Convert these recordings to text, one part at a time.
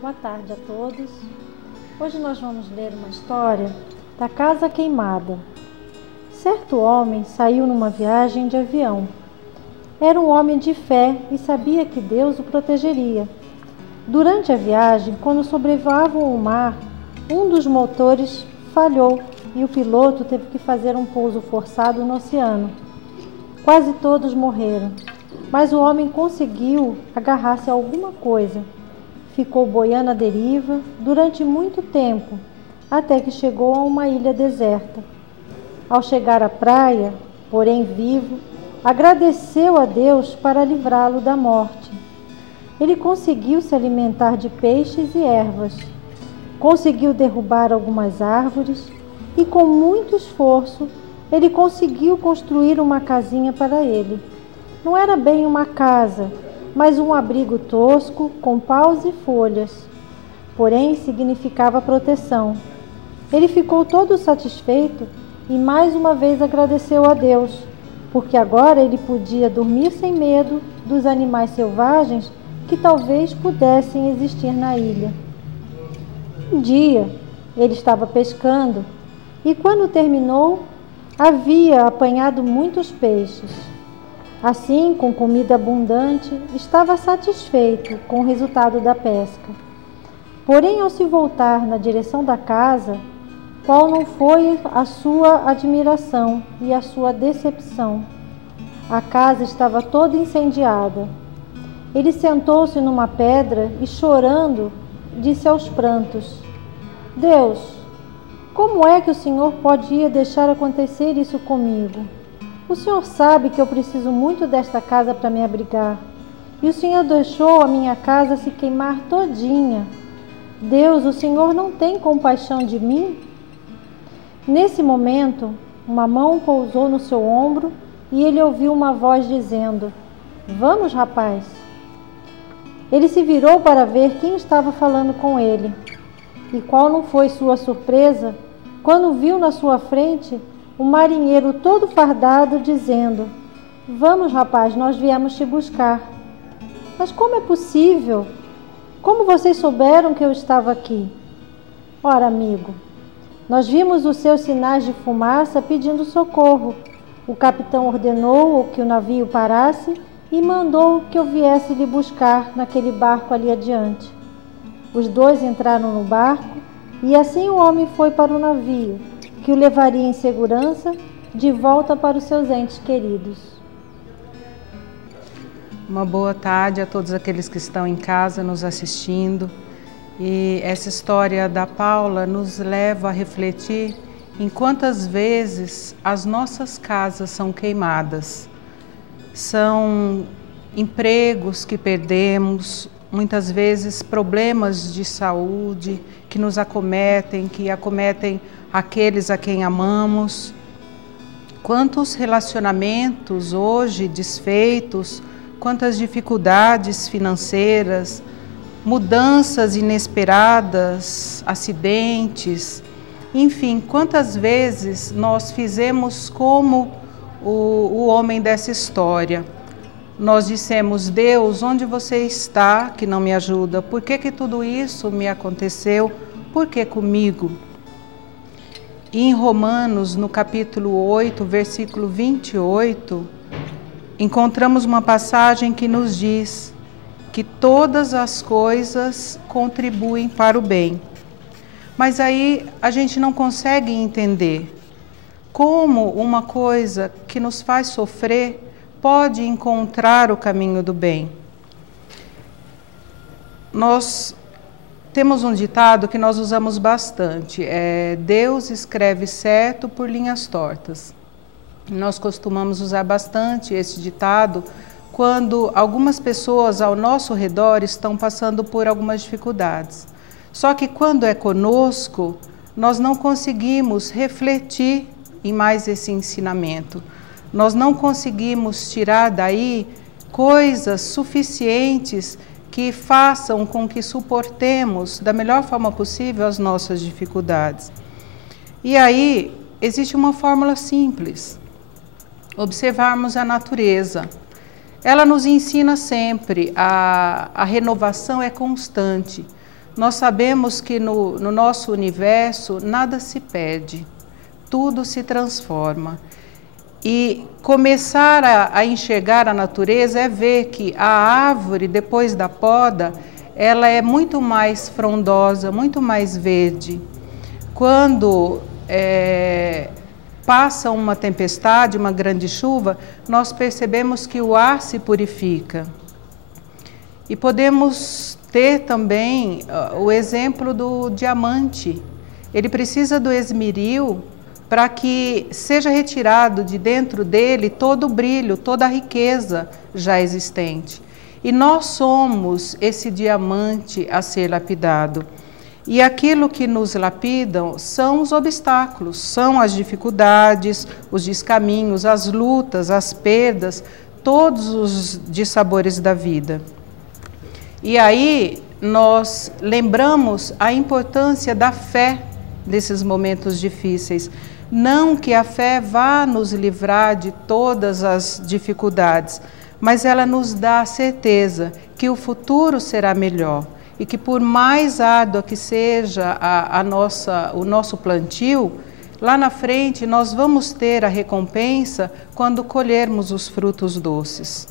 Boa tarde a todos. Hoje nós vamos ler uma história da Casa Queimada. Certo homem saiu numa viagem de avião. Era um homem de fé e sabia que Deus o protegeria. Durante a viagem, quando sobrevoavam o mar, um dos motores falhou e o piloto teve que fazer um pouso forçado no oceano. Quase todos morreram, mas o homem conseguiu agarrar-se a alguma coisa. Ficou boiando à deriva durante muito tempo, até que chegou a uma ilha deserta. Ao chegar à praia, porém vivo, agradeceu a Deus para livrá-lo da morte. Ele conseguiu se alimentar de peixes e ervas. Conseguiu derrubar algumas árvores e, com muito esforço, ele conseguiu construir uma casinha para ele. Não era bem uma casa, mas um abrigo tosco com paus e folhas. Porém, significava proteção. Ele ficou todo satisfeito e mais uma vez agradeceu a Deus, porque agora ele podia dormir sem medo dos animais selvagens que talvez pudessem existir na ilha. Um dia, ele estava pescando e, quando terminou, havia apanhado muitos peixes. Assim, com comida abundante, estava satisfeito com o resultado da pesca. Porém, ao se voltar na direção da casa, qual não foi a sua admiração e a sua decepção? A casa estava toda incendiada. Ele sentou-se numa pedra e, chorando, disse aos prantos: Deus, como é que o Senhor podia deixar acontecer isso comigo? O Senhor sabe que eu preciso muito desta casa para me abrigar. E o Senhor deixou a minha casa se queimar todinha. Deus, o Senhor não tem compaixão de mim? Nesse momento, uma mão pousou no seu ombro e ele ouviu uma voz dizendo: Vamos, rapaz. Ele se virou para ver quem estava falando com ele. E qual não foi sua surpresa quando viu na sua frente um marinheiro todo fardado dizendo: Vamos, rapaz, nós viemos te buscar. Mas como é possível? Como vocês souberam que eu estava aqui? Ora, amigo, nós vimos os seus sinais de fumaça pedindo socorro. O capitão ordenou que o navio parasse e mandou que eu viesse lhe buscar naquele barco ali adiante. Os dois entraram no barco e assim o homem foi para o navio, que o levaria em segurança de volta para os seus entes queridos. Uma boa tarde a todos aqueles que estão em casa nos assistindo. E essa história da Paula nos leva a refletir em quantas vezes as nossas casas são queimadas. São empregos que perdemos, muitas vezes problemas de saúde que nos acometem, que acometem aqueles a quem amamos. Quantos relacionamentos hoje desfeitos, quantas dificuldades financeiras, mudanças inesperadas, acidentes, enfim, quantas vezes nós fizemos como o homem dessa história. Nós dissemos: Deus, onde você está que não me ajuda? Por que tudo isso me aconteceu? Por que comigo? E em Romanos, no capítulo 8, versículo 28, encontramos uma passagem que nos diz que todas as coisas contribuem para o bem. Mas aí a gente não consegue entender como uma coisa que nos faz sofrer pode encontrar o caminho do bem. Nós temos um ditado que nós usamos bastante, Deus escreve certo por linhas tortas. Nós costumamos usar bastante esse ditado quando algumas pessoas ao nosso redor estão passando por algumas dificuldades. Só que quando é conosco, nós não conseguimos refletir em mais esse ensinamento. Nós não conseguimos tirar daí coisas suficientes que façam com que suportemos da melhor forma possível as nossas dificuldades. E aí existe uma fórmula simples: observarmos a natureza. Ela nos ensina sempre, a renovação é constante. Nós sabemos que no nosso universo nada se perde, tudo se transforma. E começar a enxergar a natureza é ver que a árvore, depois da poda, ela é muito mais frondosa, muito mais verde. Quando passa uma tempestade, uma grande chuva, nós percebemos que o ar se purifica. E podemos ter também o exemplo do diamante. Ele precisa do esmeril para que seja retirado de dentro dele todo o brilho, toda a riqueza já existente. E nós somos esse diamante a ser lapidado. E aquilo que nos lapidam são os obstáculos, são as dificuldades, os descaminhos, as lutas, as perdas, todos os dissabores da vida. E aí nós lembramos a importância da fé nesses momentos difíceis. Não que a fé vá nos livrar de todas as dificuldades, mas ela nos dá a certeza que o futuro será melhor e que por mais árdua que seja o nosso plantio, lá na frente nós vamos ter a recompensa quando colhermos os frutos doces.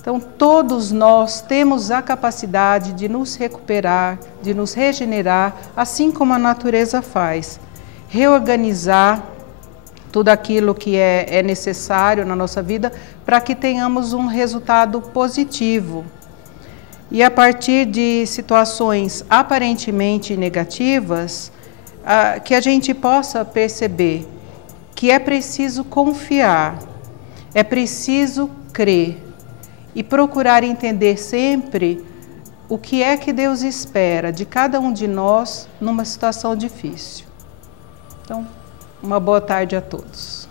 Então, todos nós temos a capacidade de nos recuperar, de nos regenerar, assim como a natureza faz. Reorganizar tudo aquilo que é necessário na nossa vida para que tenhamos um resultado positivo. E a partir de situações aparentemente negativas, que a gente possa perceber que é preciso confiar, é preciso crer, e procurar entender sempre o que é que Deus espera de cada um de nós numa situação difícil. Então, uma boa tarde a todos.